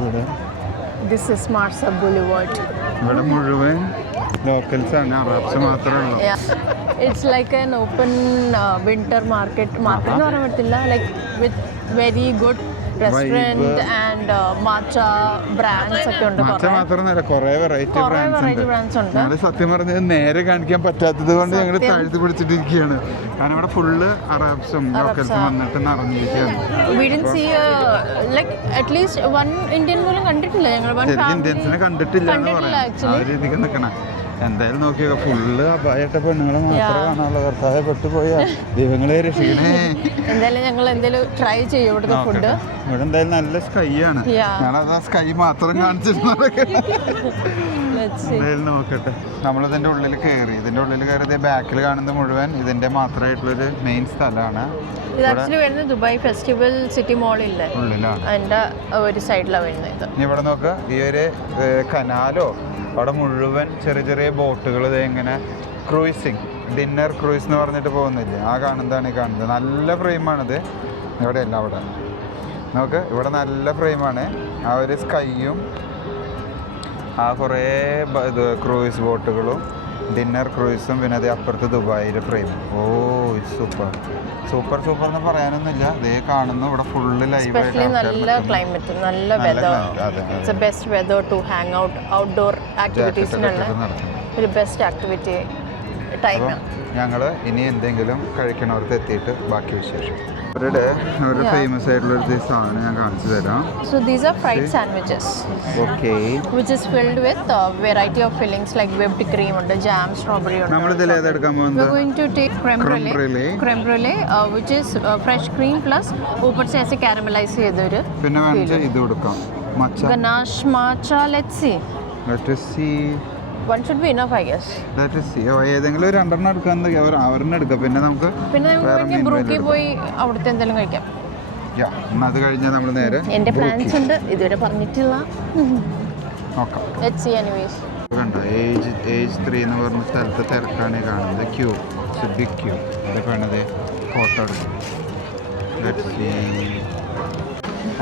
ഇവിടെ This is Smart Sub Boulevard. ഇവിടെ മുഴുവൻ ലോക്കൽസ് ആണ്, അറബ്സ് മാത്രമേ ഉള്ളൂ. It's like an open winter market എന്ന് പറയാൻ പറ്റില്ല, like with very good restaurant and matcha brands ഒക്കെ ഉണ്ട്. matcha മാത്രമല്ല, കുറേ വെറൈറ്റി ബ്രാൻഡ്സ് ഉണ്ട്. ഞങ്ങൾ സത്യം പറഞ്ഞത് നേരെ കാണിക്കാൻ പറ്റാത്തത് കൊണ്ട് ഞങ്ങൾ താഴ്ത്തി പിടിച്ചിട്ടിരിക്കുകയാണ്. കാരണം ഇവിടെ ഫുള്ള് അറബ്സും ലോക്കൽസും വന്നിട്ട് നിറഞ്ഞിരിക്കുകയാണ്. We didn't see like at least one Indian പോലും കണ്ടിട്ടില്ല ഞങ്ങൾ. ഇന്ത്യൻസിനെ കണ്ടിട്ടില്ല എന്ന് പറയാം, ആ രീതിക്ക് നിൽക്കണം. എന്തായാലും നോക്കിയോ, ഫുള്ള് അപായട്ട പെണ്ണുങ്ങളെ മാത്രമേ കാണാനുള്ള. കർത്താവെ പെട്ടുപോയ ദൈവങ്ങളെ രക്ഷിക്കണേ. എന്തായാലും ഞങ്ങൾ എന്തായാലും ട്രൈ ചെയ്യും ഇവിടുത്തെ ഫുഡ്. ഇവിടെ എന്തായാലും നല്ല സ്കൈ ആണ്. ഞാനത് ആ സ്കൈ മാത്രം കാണിച്ചിരുന്നത്. എന്തായാലും നോക്കട്ടെ. നമ്മളിതിൻ്റെ ഉള്ളിൽ കയറി. ഇതിൻ്റെ ഉള്ളിൽ കയറി ബാക്കിൽ കാണുന്നത് മുഴുവൻ ഇതിൻ്റെ മാത്രമായിട്ടുള്ളൊരു മെയിൻ സ്ഥലമാണ്. ഇത് ആക്ച്വലി വരുന്നത് ദുബായ് ഫെസ്റ്റിവൽ സിറ്റി മോളില്ലേ, അതിൻ്റെ ഒരു സൈഡിലാണ് വരുന്നത്. ഇവിടെ നോക്കുക, ഈ ഒരു കനാലോ അവിടെ മുഴുവൻ ചെറിയ ചെറിയ ബോട്ടുകൾ ഇങ്ങനെ ക്രൂയിസിങ്, ഡിന്നർ ക്രൂയിസ് എന്ന് പറഞ്ഞിട്ട് പോകുന്നില്ലേ, ആ കാണുന്നതാണ് ഈ കാണുന്നത്. നല്ല ഫ്രെയിമാണിത്. ഇവിടെയല്ല, അവിടെ നോക്ക്, ഇവിടെ നല്ല ഫ്രെയിമാണ്. ആ ഒരു സ്കൈയും ആ കുറേ ഇത് ക്രൂയിസ് ബോട്ടുകളും ഡിന്നർ ക്രൂയിസും പിന്നെ അത് അപ്പുറത്ത് ദുബായിലെ ഫ്രെയിം. ഓ സൂപ്പർ സൂപ്പർ സൂപ്പർ എന്ന് പറയാനൊന്നുമില്ല. ഇതേ കാണുന്നു, ഇവിടെ ഫുള്ള് ലൈവ്. നല്ല ക്ലൈമറ്റ്, നല്ല weather. It's a best weather to hang out, outdoor ആക്ടിവിറ്റീസിനുള്ള ഒരു ബെസ്റ്റ് ആക്ടിവിറ്റി ടൈമാണ്. ഞങ്ങൾ ഇനി എന്തെങ്കിലും കഴിക്കണവർക്ക് എത്തിയിട്ട് ബാക്കി വിശേഷം. അവരുടെ ഒരു ഫേമസ് ആയിട്ടുള്ള ഒരു സാധനം ഞാൻ കാണിച്ചു തരാം. So these are fried sandwiches. Okay. Which is filled with variety of fillings like whipped cream ഉണ്ട്, jam, strawberry ഉണ്ട്. നമ്മൾ ഇതിൽ ഏത് എടുക്കാൻ പോകുന്നത്? We're going to take crème brulee, which is fresh cream plus ऊपर से ऐसे caramelize ചെയ്തൊരു. പിന്നെ വേണമെങ്കിൽ ഇത് കൊടുക്കാം, matcha. Ganache matcha. Let's see. One should be enough, I guess. Let us see. ഏതെങ്കിലും ഒരു രണ്ടെണ്ണം എടുക്കാമെന്ന് അവരെണ്ണം എടുക്കാം. പിന്നെ നമുക്ക് ബ്രൂക്കി പോയി അവിടുത്തെ എന്തെങ്കിലും കഴിക്കാം. അത് കഴിഞ്ഞാൽ നമ്മൾ നേരെ എൻ്റെ പ്ലാൻസ് ഉണ്ട്, ഇതുവരെ പറഞ്ഞിട്ടില്ല. നോക്കാം. Let's see anyways. കണ്ടോ, ഏജ് 3 എന്ന് പറഞ്ഞ സ്ഥലത്ത് തിരക്കാണ് കാണുന്നത്. Queue, big queue. ഇതൊക്കെ വേണത് ഫോട്ടോ എടുക്കും.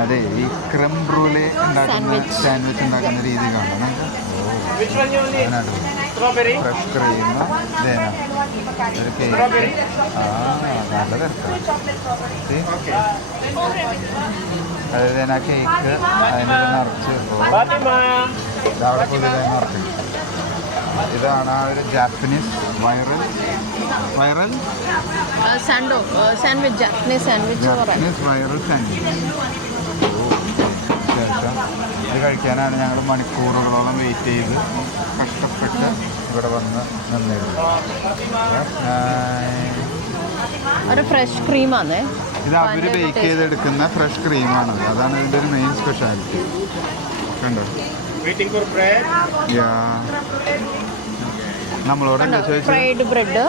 അതെ, ഈ ക്രീം ബ്രൂലേ ഉണ്ടാക്കുന്ന സാൻഡ്വിച്ച് ഉണ്ടാക്കുന്ന രീതി കാണാം. ഫ്രഷ് ക്രീം, ഒരു കേക്ക്. നല്ല തിരക്കാണ്. അതായത് ആ കേക്ക് അതിൻ്റെ നിറച്ച് അവിടെ പുതിയതായി നിറക്കും. ഇതാണ് ആ ഒരു Japanese viral sandwich, Japanese viral sandwich. ഇത് കഴിക്കാനാണ് ഞങ്ങൾ മണിക്കൂറുകളോളം വെയിറ്റ് ചെയ്ത് കഷ്ടപ്പെട്ട് ഇവിടെ വന്ന് നിന്നിരുന്നത്. ഒരു ഫ്രഷ് ക്രീമാണ് ഇത് അവർ ബേക്ക് ചെയ്തെടുക്കുന്ന ഫ്രഷ് ക്രീമാണത്. അതാണ് ഇതിൻ്റെ ഒരു മെയിൻ സ്പെഷ്യാലിറ്റി. കണ്ടോ, നമ്മളോട് ഫ്രൈഡ് ബ്രെഡ്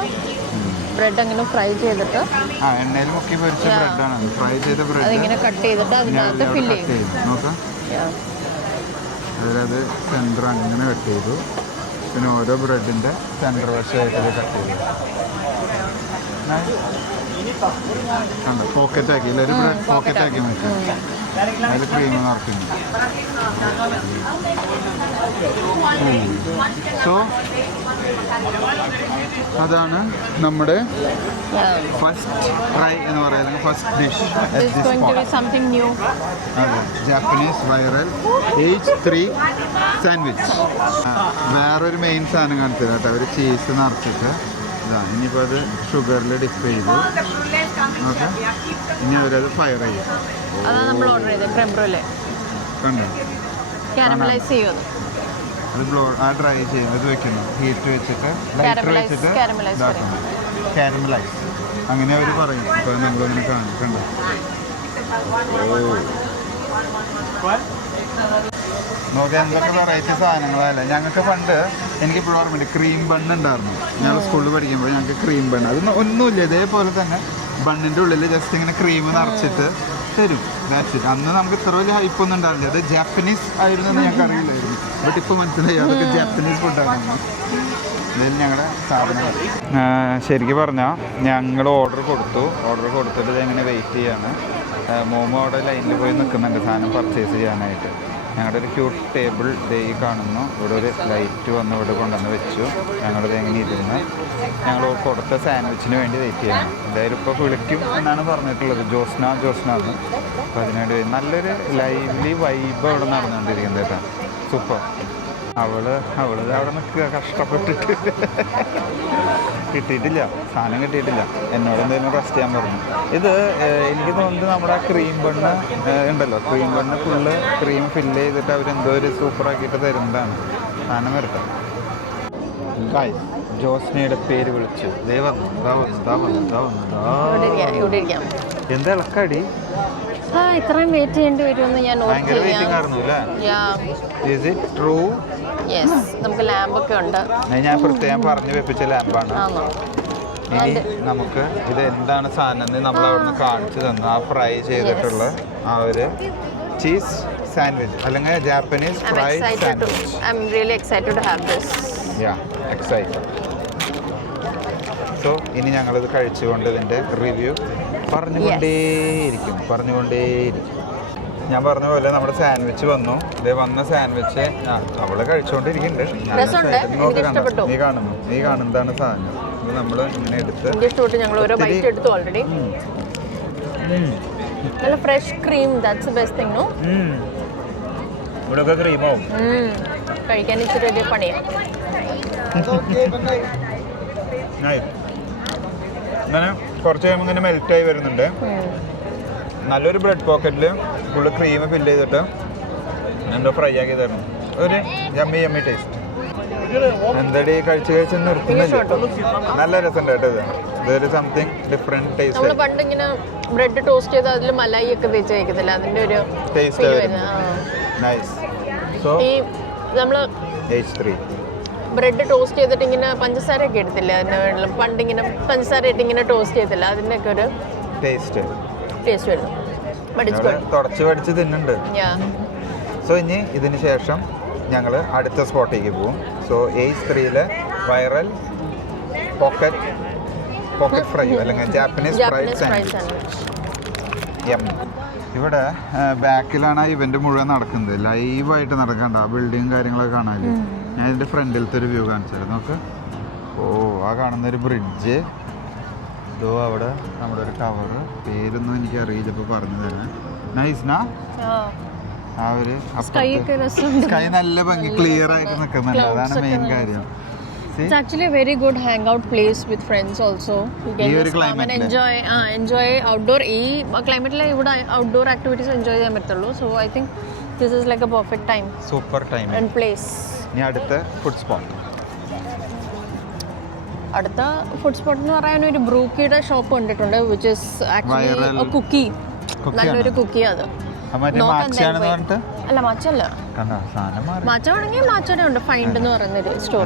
അങ്ങനെ ഫ്രൈ ചെയ്തിട്ട് എണ്ണയിൽ മുക്കി പൊരിച്ച ബ്രെഡാണ്. ഫ്രൈ ചെയ്ത ബ്രെഡ് അതിങ്ങനെ കട്ട് ചെയ്തിട്ട് അതിനകത്ത് ഫില്ല് ചെയ്യും. നോക്കാം, അതിലത് സെൻറ്റർ അങ്ങനെ കട്ട് ചെയ്തു. പിന്നെ ഓരോ ബ്രെഡിൻ്റെ സെൻറ്റർ വശമായിട്ട് അത് കട്ട് ചെയ്തു. കണ്ടോ, പോക്കറ്റാക്കി, എല്ലാവരും ബ്രെഡ് പോക്കറ്റാക്കി വെക്കും. അതിൽ ക്രീം നിറക്കുന്നു. സോ അതാണ് നമ്മുടെ ഫസ്റ്റ് ട്രൈ എന്ന് പറയുന്നത്, first dish. Japanese viral age 3 sandwich. വേറൊരു മെയിൻ സാധനം കാണിച്ചു കേട്ടോ, അവർ ചീസ് നിറച്ചിട്ട് ഇതാണ്. ഇനിയിപ്പോൾ അത് ഷുഗറിൽ ഡിപ്പ് ചെയ്തു. ഓക്കെ, ഇനി അവരത് ഫയർ ചെയ്യും. കണ്ടോ, അത് ഡ്രൈ ചെയ്യും. അത് വെക്കുന്നു, ഹീറ്റ് വെച്ചിട്ട് ലൈറ്റർ വെച്ചിട്ട് ഇതാക്കുന്നു, കാരമലൈസ് അങ്ങനെ അവർ പറയും. ഇപ്പോൾ നമ്മളങ്ങനെ കണ്ടോ. നോക്കി എന്തൊക്കെ വെറൈറ്റി സാധനങ്ങളല്ല. ഞങ്ങൾക്ക് പണ്ട് എനിക്കിപ്പോഴും ഓർമ്മയുണ്ട്, ക്രീം ബണ്ണ് ഉണ്ടായിരുന്നു. ഞങ്ങൾ സ്കൂളിൽ പഠിക്കുമ്പോൾ ഞങ്ങൾക്ക് ക്രീം ബണ്ണ്, അത് ഒന്നുമില്ല, ഇതേപോലെ തന്നെ ബണ്ണിൻ്റെ ഉള്ളിൽ ജസ്റ്റ് ഇങ്ങനെ ക്രീം നിറച്ചിട്ട് തരും. അന്ന് നമുക്ക് ഇത്ര വലിയ ഹൈപ്പൊന്നും ഉണ്ടാവില്ല. അത് ജാപ്പനീസ് ആയിരുന്നു എന്ന് ഞങ്ങൾക്ക് അറിയില്ലായിരുന്നു. ബട്ട് ഇപ്പോൾ മനസ്സിലായി അതൊക്കെ ജാപ്പനീസ് ഫുഡാണ്. ഇതിൽ ഞങ്ങളുടെ സാധനങ്ങൾ ശരിക്കും പറഞ്ഞാൽ ഞങ്ങൾ ഓർഡർ കൊടുത്തിട്ട് ഇതെങ്ങനെ വെയിറ്റ് ചെയ്യാണ്. മോമോ അവിടെ ലൈനിൽ പോയി നിൽക്കുന്നുണ്ട് സാധനം പർച്ചേസ് ചെയ്യാനായിട്ട്. ഞങ്ങളുടെ ഒരു ക്യൂട്ട് ടേബിൾ ദേ കാണുന്നു. ഇവിടെ ഒരു ലൈറ്റ് വന്ന് ഇവിടെ കൊണ്ടുവന്ന് വെച്ചു. ഞങ്ങളിത് എങ്ങനെ ഇരുന്ന് ഞങ്ങൾ കൊടുത്ത സാൻഡ്വിച്ചിന് വേണ്ടി വെയിറ്റ് ചെയ്യണം. എന്തായാലും ഇപ്പോൾ വിളിക്കും എന്നാണ് പറഞ്ഞിട്ടുള്ളത്, ജോസ്ന എന്ന്. അപ്പോൾ അതിനുവേണ്ടി നല്ലൊരു ലൈവ്ലി വൈബ് അവിടെ നടന്നുകൊണ്ടിരിക്കുന്നത് കേട്ടോ. സൂപ്പർ. അവള് അവിടെ നിൽക്കുക കഷ്ടപ്പെട്ടിട്ട്. കിട്ടിയിട്ടില്ല, സാധനം കിട്ടിയിട്ടില്ല. എന്നോട് എന്തെങ്കിലും റെസ്റ്റ് ചെയ്യാൻ പറഞ്ഞു. ഇത് എനിക്ക് തോന്നുന്നത് നമ്മുടെ ക്രീം ബണ്ണ് ഉണ്ടല്ലോ, cream bun full cream fill ചെയ്തിട്ട് അവരെന്തോ ഒരു സൂപ്പറാക്കിയിട്ട് തരുന്നതാണ്. സാധനം വരട്ടെ. ജോസ്നയുടെ പേര് വിളിച്ചു. ദേ വന്നു. എന്താ ഇളക്കാടി? ഇത്രയും വെയിറ്റ് ചെയ്യേണ്ടി വരുമെന്ന് ഞാൻ ഭയങ്കര വെയിറ്റിംഗ് ആയിരുന്നു അല്ലേ? Is it true? യെസ്, നമുക്ക് ലാമ്പൊക്കെ ഉണ്ട്. ഞാൻ പ്രത്യേകം പറഞ്ഞു വെപ്പിച്ച ലാമ്പാണ്. ഇനി നമുക്ക് ഇത് എന്താണ് സാധനം നമ്മൾ അവിടുന്ന് കാണിച്ചു തന്നു. ആ ഫ്രൈ ചെയ്തിട്ടുള്ള ആ ഒരു ചീസ് സാൻഡ്വിച്ച് അല്ലെങ്കിൽ Japanese fry sandwich. I'm really excited to have this. Excited. So ഇനി ഞങ്ങളിത് കഴിച്ചുകൊണ്ട് ഇതിൻ്റെ റിവ്യൂ പറഞ്ഞുകൊണ്ടേയിരിക്കും. ഞാൻ പറഞ്ഞ പോലെ നമ്മുടെ സാൻഡ്വിച്ച് വന്നു. ഇതേ വന്ന സാൻഡ്വിച്ച് അവള് കഴിച്ചുകൊണ്ടിരിക്കുന്നുണ്ട്. നീ കാണുന്നതാണ് സാധനം. ഇത് നമ്മൾ ഇങ്ങനെ എടുത്ത് ഞങ്ങൾ ഓരോ ബൈറ്റ് എടുത്തു ഓൾറെഡി. നല്ല fresh cream, that's the best thing. No, ഇവിടെയൊക്കെ ക്രീമാവും. കഴിക്കാൻ ഇച്ചിരി വലിയ പണിയാണ്. അങ്ങനെ കുറച്ച് കഴിയുമ്പോൾ ഇങ്ങനെ മെൽറ്റായി വരുന്നുണ്ട്. നല്ലൊരു ബ്രെഡ് പോക്കറ്റിൽ ഫുള്ള് ക്രീം ഫില്ല് ചെയ്തിട്ട് എന്തോ ഫ്രൈ ആക്കി തരണം. ഒരു യമ്മി ടേസ്റ്റ്. എന്താടി കഴിച്ച് നിർത്തുന്നില്ല. നല്ല രസമുണ്ട് കേട്ടോ. ഇതൊരു സംതിങ് ഡിഫറെന്റ് ടേസ്റ്റ്. നമ്മൾ പണ്ട് ഇങ്ങനെ ബ്രെഡ് ടോസ്റ്റ് ചെയ്ത് അതിൽ മലായി ഒക്കെ തേച്ച് കഴിക്കത്തില്ല, അതിന്റെ ഒരു ടേസ്റ്റ്. നൈസ്. സോ ഈ നമ്മൾ H3 ബ്രെഡ് ടോസ്റ്റ് ചെയ്തിട്ട് ഇങ്ങനെ പഞ്ചസാര ഒക്കെ എടുത്തില്ല, അതിന്റെ വെള്ളം പണ്ടിങ്ങനെ പഞ്ചസാര ഇട്ട് ഇങ്ങനെ ടോസ്റ്റ് ചെയ്തില്ല, അതിന്റെ ഒക്കെ ഒരു ടേസ്റ്റ് വരുന്നു. തുടച്ച് പഠിച്ച് തിന്നുണ്ട്. സോ ഇനി ഇതിന് ശേഷം ഞങ്ങൾ അടുത്ത സ്പോട്ടിലേക്ക് പോകും. സോ H3-ലെ വൈറൽ പോക്കറ്റ് ഫ്രൈ അല്ലെങ്കിൽ ജാപ്പനീസ് ഫ്രൈ സാൻഡ്വിച്ച്. ഇവിടെ ബാക്കിലാണ് ഇവന്റ് മുഴുവൻ നടക്കുന്നത്. ലൈവായിട്ട് നടക്കണ്ട ബിൽഡിങ് കാര്യങ്ങളൊക്കെ കാണാനില്ല. ഞാൻ ഇതിന്റെ ഫ്രണ്ടിലത്തെ ഒരു വ്യൂ കാണിച്ചത് നോക്ക്. ആ കാണുന്നൊരു ബ്രിഡ്ജ്. ഇതോ അവിടെ നമ്മുടെ ഒരു ടവർ. പേരൊന്നും എനിക്ക് അറിയില്ല, ഇപ്പോൾ പറഞ്ഞു തരാൻ. നൈസ്നാ ആ ഒരു സ്കൈ നല്ല ഭംഗി ക്ലിയർ ആയിട്ട് നിൽക്കുന്നുണ്ട്. അതാണ് മെയിൻ കാര്യം. It's actually a very good hangout place with friends also. You can just come and enjoy outdoor. Climate la ivuda outdoor activities enjoy cheyan pattullu. So I think this is like a perfect time. Super time and place. Ni adutha food spot. അടുത്ത food spot എന്ന് പറയാൻ ഒരു ബ്രൂക്കിയുടെ shop കണ്ടിട്ടുണ്ട്, which is actually a cookie. നല്ലൊരു കുക്കി അത്. അല്ല മാച്ചല്ല, മാച്ച വേണമെങ്കിൽ മാച്ചയുടെ ഉണ്ട്. ഫൈൻഡ് എന്ന് പറയുന്നൊരു സ്റ്റോർ.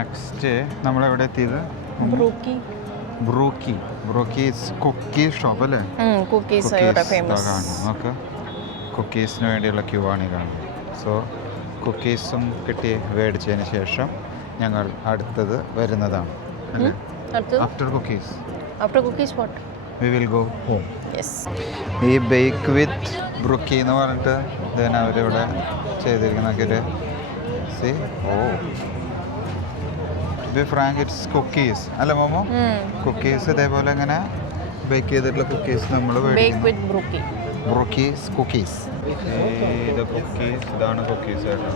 നെക്സ്റ്റ് നമ്മൾ എവിടെ എത്തിയത്? ബ്രൂക്കീസ് കുക്കി ഷോപ്പ് അല്ലേ? നമുക്ക് കുക്കീസിന് വേണ്ടിയുള്ള ക്യൂ ആണ് കാണുന്നത്. സോ കുക്കീസും കിട്ടി മേടിച്ചതിന് ശേഷം ഞങ്ങൾ അടുത്തത് വരുന്നതാണ്. After cookies what we will go home. Yes. ഈ ബേക്ക് വിത്ത് ബ്രൂക്കി എന്ന് പറഞ്ഞിട്ട് then അവരിവിടെ ചെയ്തിരിക്കുന്നൊക്കെ ബി ഫ്രാങ്ക് ഇറ്റ്സ് കുക്കീസ് അല്ല മോമോ? കുക്കീസ് ഇതേപോലെ ഇങ്ങനെ ബേക്ക് ചെയ്തിട്ടുള്ള കുക്കീസ് നമ്മൾ ബ്രൂക്കീസ് കുക്കീസ്. ഇതാണ് കുക്കീസ് ആയിട്ട്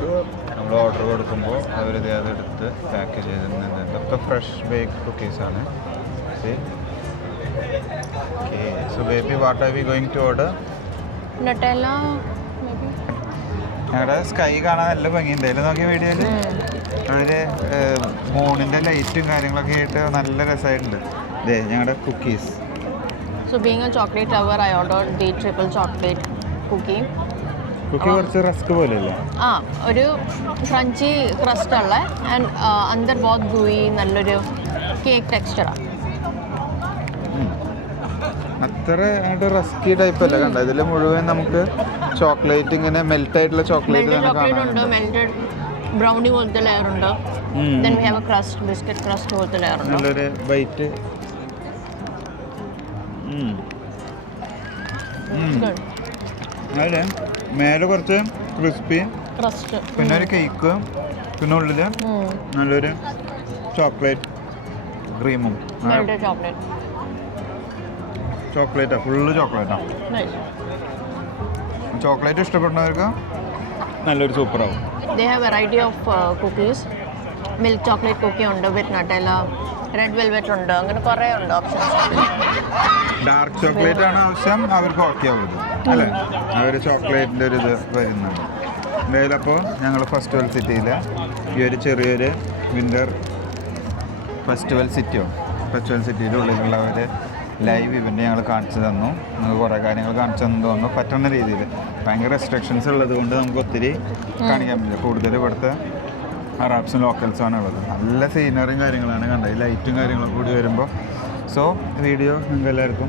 നമ്മൾ ഓർഡർ കൊടുക്കുമ്പോൾ അവരിത് അതെടുത്ത് പാക്ക് ചെയ്തിരുന്നത്. ഇതൊക്കെ ഫ്രഷ് ബേക്ക് കുക്കീസാണ്. Okay, so baby, what are we going to order? Nutella, maybe. ഞങ്ങളുടെ സ്കൈ കാണാൻ നല്ല ഭംഗിയുണ്ട്. അതിൽ നോക്കിയ വീഡിയോയിൽ അവര് മൂണിന്റെ ലൈറ്റും കാര്യങ്ങളൊക്കെ ആയിട്ട് നല്ല രസമായിട്ടുണ്ട്. ഇതേ ഞങ്ങളുടെ cookies. So being a chocolate lover, I ordered the triple chocolate cookie. Cookie കുറച്ച് റസ്ക് പോലെയല്ല, ഒരു ക്രഞ്ചി ക്രസ്റ്റ് ഉള്ള ആൻഡ് അന്തർ ബോത്ത് ഗൂയി, നല്ലൊരു കേക്ക് ടെക്സ്ചറാണ്. അത്ര റസ്കി ടൈപ്പ് അല്ല കണ്ട. ഇതിൽ മുഴുവൻ നമുക്ക് ചോക്ലേറ്റ് ഇങ്ങനെ മെൽറ്റ് ആയിട്ടുള്ള ചോക്ലേറ്റ് ഉണ്ട്, മെൽറ്റഡ് ബ്രൗണി പോലത്തെ ലെയർ ഉണ്ട്. then we have a crust, biscuit crust പോലത്തെ ലെയർ ഉണ്ട്. നല്ലൊരു ബൈറ്റ്. അതിൽ മേലെ കുറച്ച് ക്രിസ്പി, ക്രസ്റ്റ്. പിന്നെ ഒരു കേക്ക്, പിന്നെ ഉള്ളിൽ നല്ലൊരു ചോക്ലേറ്റ് ക്രീമും. ചോക്ലേറ്റ്. ചോക്ലേറ്റാണ്, ഫുള്ള് ചോക്ലേറ്റാണ്. ചോക്ലേറ്റ് ഇഷ്ടപ്പെടുന്നവർക്ക് നല്ലൊരു സൂപ്പറാവും. They have variety of cookies. Milk chocolate cookie ഉണ്ട്, with Nutella, red velvet ഉണ്ട്, അങ്ങനെ കുറേ ഉണ്ട് ഓപ്ഷൻസ്. ഡാർക്ക് ചോക്ലേറ്റ് ആണ് ആവശ്യം, അവർക്ക് ഓക്കെ ആവുന്നത് അല്ലേ? അവർ ചോക്ലേറ്റിൻ്റെ ഒരു ഇത് വരുന്നുണ്ട്. എന്തായാലും അപ്പോൾ ഞങ്ങൾ ഫെസ്റ്റിവൽ സിറ്റിയിൽ ഈ ഒരു ചെറിയൊരു വിൻ്റർ ഫെസ്റ്റിവൽ സിറ്റിയുടെ ഉള്ളിലുള്ള ഒരു ലൈവ് ഇവൻ്റ് ഞങ്ങൾ കാണിച്ചു തന്നു. നമുക്ക് കുറേ കാര്യങ്ങൾ കാണിച്ചു തന്നു തോന്നുന്നു. പറ്റുന്ന രീതിയിൽ ഭയങ്കര റെസ്ട്രിക്ഷൻസ് ഉള്ളത് കൊണ്ട് നമുക്ക് ഒത്തിരി കാണിക്കാൻ പറ്റില്ല. കൂടുതൽ ഇവിടുത്തെ അറാബ്സും ലോക്കൽസുമാണ് ഉള്ളത്. നല്ല സീനറിയും കാര്യങ്ങളാണ് കണ്ടത്, ലൈറ്റും കാര്യങ്ങളൊക്കെ കൂടി വരുമ്പോൾ. സോ വീഡിയോ നിങ്ങൾക്ക് എല്ലാവർക്കും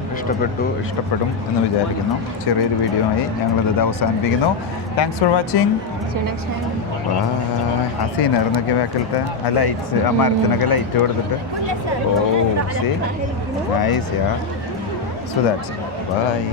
ഇഷ്ടപ്പെടും എന്ന് വിചാരിക്കുന്നു. ചെറിയൊരു വീഡിയോ ആയി ഞങ്ങളിത് അവസാനിപ്പിക്കുന്നു. Thanks for watching. ആ സീനറി നോക്കിയ ബാക്കിലത്തെ ആ ലൈറ്റ്സ്, ആ മരത്തിനൊക്കെ ലൈറ്റ് കൊടുത്തിട്ട്. ഓ സി nice yeah. So that's by.